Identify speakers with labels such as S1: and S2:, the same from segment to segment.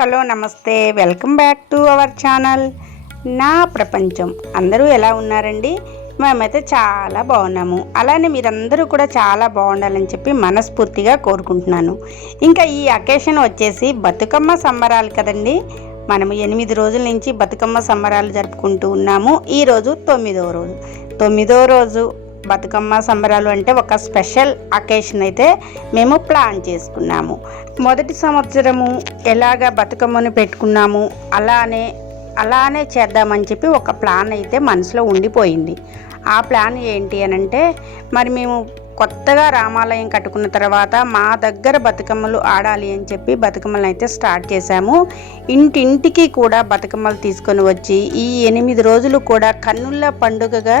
S1: Hello నమస్తే. Welcome back to our channel. నా ప్రపంచం. అందరూ ఎలా ఉన్నారండి? మేమైతే చాలా బాగున్నాము. అలానే మీరందరూ కూడా చాలా బాగుండాలని చెప్పి మనస్ఫూర్తిగా కోరుకుంటున్నాను. ఇంకా ఈ అకేషన్ వచ్చేసి బతుకమ్మ సంబరాలు కదండి. మనము ఎనిమిది రోజుల నుంచి బతుకమ్మ సంబరాలు జరుపుకుంటూ ఉన్నాము. ఈరోజు తొమ్మిదవ రోజు. తొమ్మిదో రోజు బతుకమ్మ సంబరాలు అంటే ఒక స్పెషల్ అకేషన్ అయితే మేము ప్లాన్ చేసుకున్నాము. మొదటి సంవత్సరము ఎలాగ బతుకమ్మను పెట్టుకున్నాము అలానే అలానే చేద్దామని చెప్పి ఒక ప్లాన్ అయితే మనసులో ఉండిపోయింది. ఆ ప్లాన్ ఏంటి అని అంటే మరి మేము కొత్తగా రామాలయం కట్టుకున్న తర్వాత మా దగ్గర బతుకమ్మలు ఆడాలి అని చెప్పి బతుకమ్మలు అయితే స్టార్ట్ చేశాము. ఇంటింటికి కూడా బతుకమ్మలు తీసుకొని వచ్చి ఈ ఎనిమిది రోజులు కూడా కన్నుల పండుగగా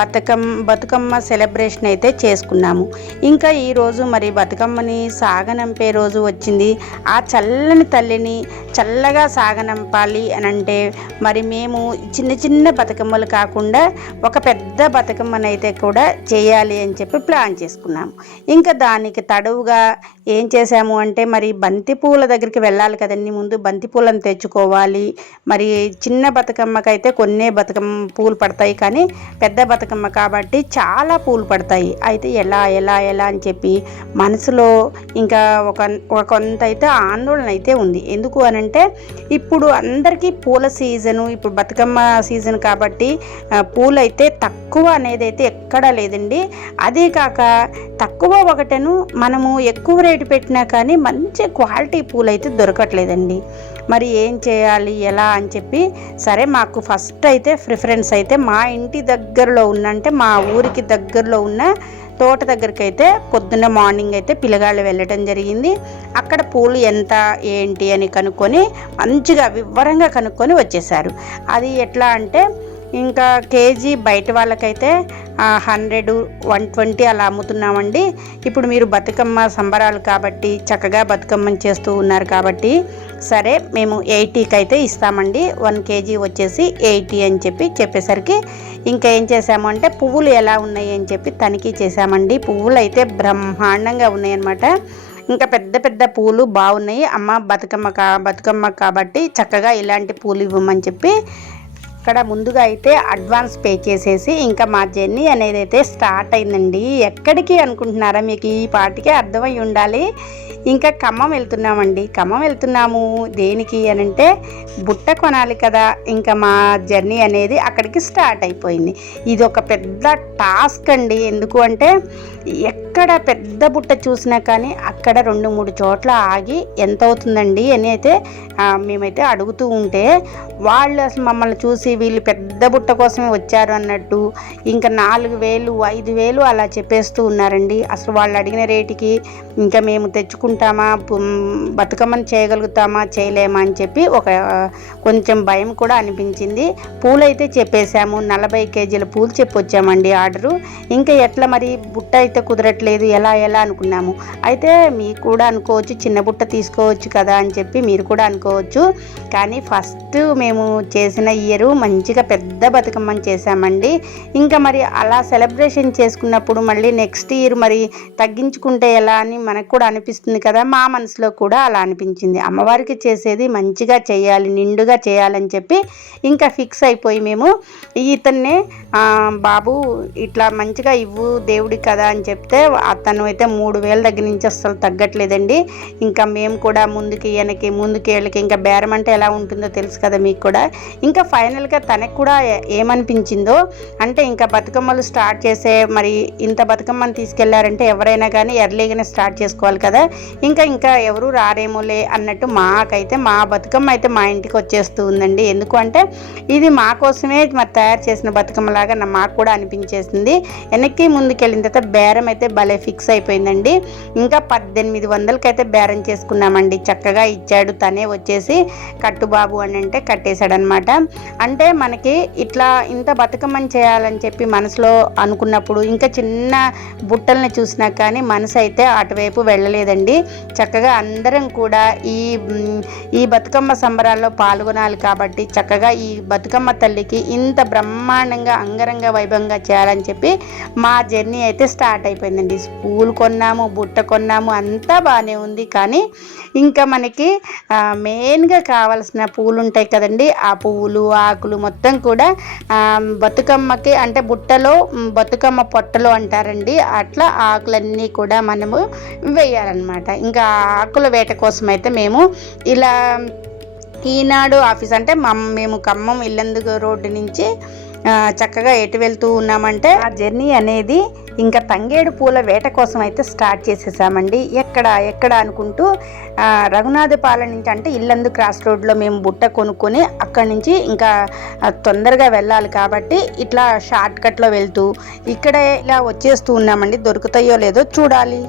S1: బతుకమ్మ బతుకమ్మ సెలబ్రేషన్ అయితే చేసుకున్నాము. ఇంకా ఈరోజు మరి బతుకమ్మని సాగనంపే రోజు వచ్చింది. ఆ చల్లని తల్లిని చల్లగా సాగనంపాలి అని అంటే మరి మేము చిన్న చిన్న బతుకమ్మలు కాకుండా ఒక పెద్ద బతుకమ్మనైతే కూడా చేయాలి అని చెప్పి ప్లాన్ చేసుకున్నాము. ఇంకా దానికి తడవుగా ఏం చేసాము అంటే మరి బంతి పూల దగ్గరికి వెళ్ళాలి కదండి. ముందు బంతి పూలను తెచ్చుకోవాలి. మరి చిన్న బతుకమ్మకైతే కొన్నే బతుకమ్మ పూలు పడతాయి కానీ పెద్ద బతుకమ్మ కాబట్టి చాలా పూలు పడతాయి. అయితే ఎలా ఎలా ఎలా అని చెప్పి మనసులో ఇంకా ఒక ఒక కొంత అయితే ఆందోళన అయితే ఉంది. ఎందుకు అనంటే ఇప్పుడు అందరికీ పూల సీజను ఇప్పుడు బతుకమ్మ సీజన్ కాబట్టి పూలు అయితే తక్కువ అనేది అయితే ఎక్కడా లేదండి. అదే కాక తక్కువ ఒకటను మనము ఎక్కువ రేట్ పెట్టినా కానీ మంచి క్వాలిటీ పూలు అయితే దొరకట్లేదండి. మరి ఏం చేయాలి ఎలా అని చెప్పి సరే మాకు ఫస్ట్ అయితే ప్రిఫరెన్స్ అయితే మా ఇంటి దగ్గరలో ఉన్న అంటే మా ఊరికి దగ్గరలో ఉన్న తోట దగ్గరికి అయితే పొద్దున్న మార్నింగ్ అయితే పిల్లగాళ్ళు వెళ్ళటం జరిగింది. అక్కడ పూలు ఎంత ఏంటి అని కనుక్కొని మంచిగా వివరంగా కనుక్కొని వచ్చేసారు అది ఎట్లా అంటే ఇంకా కేజీ బయట వాళ్ళకైతే హండ్రెడ్ వన్ ట్వంటీ అలా అమ్ముతున్నామండి. ఇప్పుడు మీరు బతుకమ్మ సంబరాలు కాబట్టి చక్కగా బతుకమ్మని చేస్తూ ఉన్నారు కాబట్టి సరే మేము ఎయిటీకి అయితే ఇస్తామండి. వన్ కేజీ వచ్చేసి ఎయిటీ అని చెప్పి చెప్పేసరికి ఇంకా ఏం చేసాము అంటే పువ్వులు ఎలా ఉన్నాయి అని చెప్పి తనిఖీ చేసామండి పువ్వులు అయితే బ్రహ్మాండంగా ఉన్నాయన్నమాట. ఇంకా పెద్ద పెద్ద పూలు బాగున్నాయి. అమ్మ బతుకమ్మ కా బతుకమ్మ కాబట్టి చక్కగా ఇలాంటి పూలు ఇవ్వమని చెప్పి అక్కడ ముందుగా అయితే అడ్వాన్స్ పే చేసేసి ఇంకా మా జర్నీ అనేది అయితే స్టార్ట్ అయిందండి. ఎక్కడికి అనుకుంటున్నారా మీకు ఈ పాటికి అర్థమై ఉండాలి. ఇంకా ఖమ్మం వెళ్తున్నామండి. ఖమ్మం వెళ్తున్నాము. దేనికి అని అంటే బుట్ట కొనాలి కదా. ఇంకా మా జర్నీ అనేది అక్కడికి స్టార్ట్ అయిపోయింది. ఇది ఒక పెద్ద టాస్క్ అండి. ఎందుకు అంటే ఎక్కడ పెద్ద బుట్ట చూసినా కానీ అక్కడ రెండు మూడు చోట్ల ఆగి ఎంత అవుతుందండి అని అయితే మేమైతే అడుగుతూ ఉంటే వాళ్ళు అసలు మమ్మల్ని చూసి వీళ్ళు పెద్ద బుట్ట కోసమే వచ్చారు అన్నట్టు ఇంకా నాలుగు వేలు ఐదు వేలు అలా చెప్పేస్తూ ఉన్నారండి. అసలు వాళ్ళు అడిగిన రేటుకి ఇంకా మేము తెచ్చుకుంటామా బతుకమ్మని చేయగలుగుతామా చేయలేమా అని చెప్పి ఒక కొంచెం భయం కూడా అనిపించింది. పూలు అయితే చెప్పేశాము నలభై కేజీల పూలు చెప్పొచ్చామండి ఆర్డరు. ఇంకా ఎట్లా మరి బుట్ట అయితే కుదరట్లేదు ఎలా ఎలా అనుకున్నాము. అయితే మీకు కూడా అనుకోవచ్చు చిన్న బుట్ట తీసుకోవచ్చు కదా అని చెప్పి మీరు కూడా అనుకోవచ్చు. కానీ ఫస్ట్ మేము చేసిన ఇయర్ మంచిగా పెద్ద బతుకమ్మని చేశామండి. ఇంకా మరి అలా సెలబ్రేషన్ చేసుకున్నప్పుడు మళ్ళీ నెక్స్ట్ ఇయర్ మరి తగ్గించుకుంటే ఎలా అని మనకు కూడా అనిపిస్తుంది కదా మా మనసులో కూడా అలా అనిపించింది. అమ్మవారికి చేసేది మంచిగా చేయాలి నిండుగా చేయాలని చెప్పి ఇంకా ఫిక్స్ అయిపోయి మేము ఇతన్నే బాబు ఇట్లా మంచిగా ఇవ్వు దేవుడి కదా అని చెప్తే అతను అయితే మూడు వేల దగ్గర నుంచి అసలు తగ్గట్లేదండి. ఇంకా మేము కూడా ముందుకి వెనక్కి ముందుకి వెళ్ళకి ఇంకా బేరం అంటే ఎలా ఉంటుందో తెలుసు కదా మీకు కూడా. ఇంకా ఫైనల్గా తనకు కూడా ఏమనిపించిందో అంటే ఇంకా బతుకమ్మలు స్టార్ట్ చేసే మరి ఇంత బతుకమ్మని తీసుకెళ్ళారంటే ఎవరైనా కానీ ఎర్లీగానే స్టార్ట్ చేసుకోవాలి కదా. ఇంకా ఇంకా ఎవరు రారేమోలే అన్నట్టు మాకైతే మా బతుకమ్మ అయితే మా ఇంటికి వచ్చేస్తూ ఉందండి. ఎందుకు అంటే ఇది మా కోసమే మరి తయారు చేసిన బతుకమ్మలాగా మాకు కూడా అనిపించేసింది. వెనక్కి ముందుకెళ్ళిన తర్వాత బేరం అయితే భలే ఫిక్స్ అయిపోయిందండి. ఇంకా పద్దెనిమిది వందలకైతే బేరం చేసుకున్నామండి. చక్కగా ఇచ్చాడు. తనే వచ్చేసి కట్టుబాబు అని అంటే కట్టేశాడనమాట. అంటే మనకి ఇట్లా ఇంత బతుకమ్మని చేయాలని చెప్పి మనసులో అనుకున్నప్పుడు ఇంకా చిన్న బుట్టల్ని చూసినా కానీ మనసు అయితే అటువైపు వెళ్ళలేదండి. చక్కగా అందరం కూడా ఈ ఈ బతుకమ్మ సంబరాల్లో పాల్గొనాలి కాబట్టి చక్కగా ఈ బతుకమ్మ తల్లికి ఇంత బ్రహ్మాండంగా అంగరంగ వైభవంగా చేయాలని చెప్పి మా జర్నీ అయితే స్టార్ట్ అయిపోయిందండి. స్కూల్ పూలు కొన్నాము బుట్ట కొన్నాము అంతా బాగానే ఉంది కానీ ఇంకా మనకి మెయిన్గా కావాల్సిన పూలు ఉంటాయి కదండి. ఆ పువ్వులు ఆకులు మొత్తం కూడా బతుకమ్మకి అంటే బుట్టలో బతుకమ్మ పొట్టలో అంటారండి. అట్లా ఆకులన్నీ కూడా మనము వేయాలన్నమాట. ఇంకా ఆకుల వేట కోసం అయితే మేము ఇలా ఈనాడు ఆఫీస్ అంటే మా మేము ఖమ్మం ఇల్లందు రోడ్డు నుంచి చక్కగా ఎటు వెళ్తూ ఉన్నామంటే ఆ జర్నీ అనేది ఇంకా తంగేడు పూల వేట కోసం అయితే స్టార్ట్ చేసేసామండి. ఎక్కడ ఎక్కడ అనుకుంటూ రఘునాథపాలెం నుంచి అంటే ఇల్లందు క్రాస్ రోడ్లో మేము బుట్ట కొనుక్కొని అక్కడి నుంచి ఇంకా తొందరగా వెళ్ళాలి కాబట్టి ఇట్లా షార్ట్ కట్లో వెళ్తూ ఇక్కడే ఇలా వచ్చేస్తూ ఉన్నామండి. దొరుకుతాయో లేదో చూడాలి.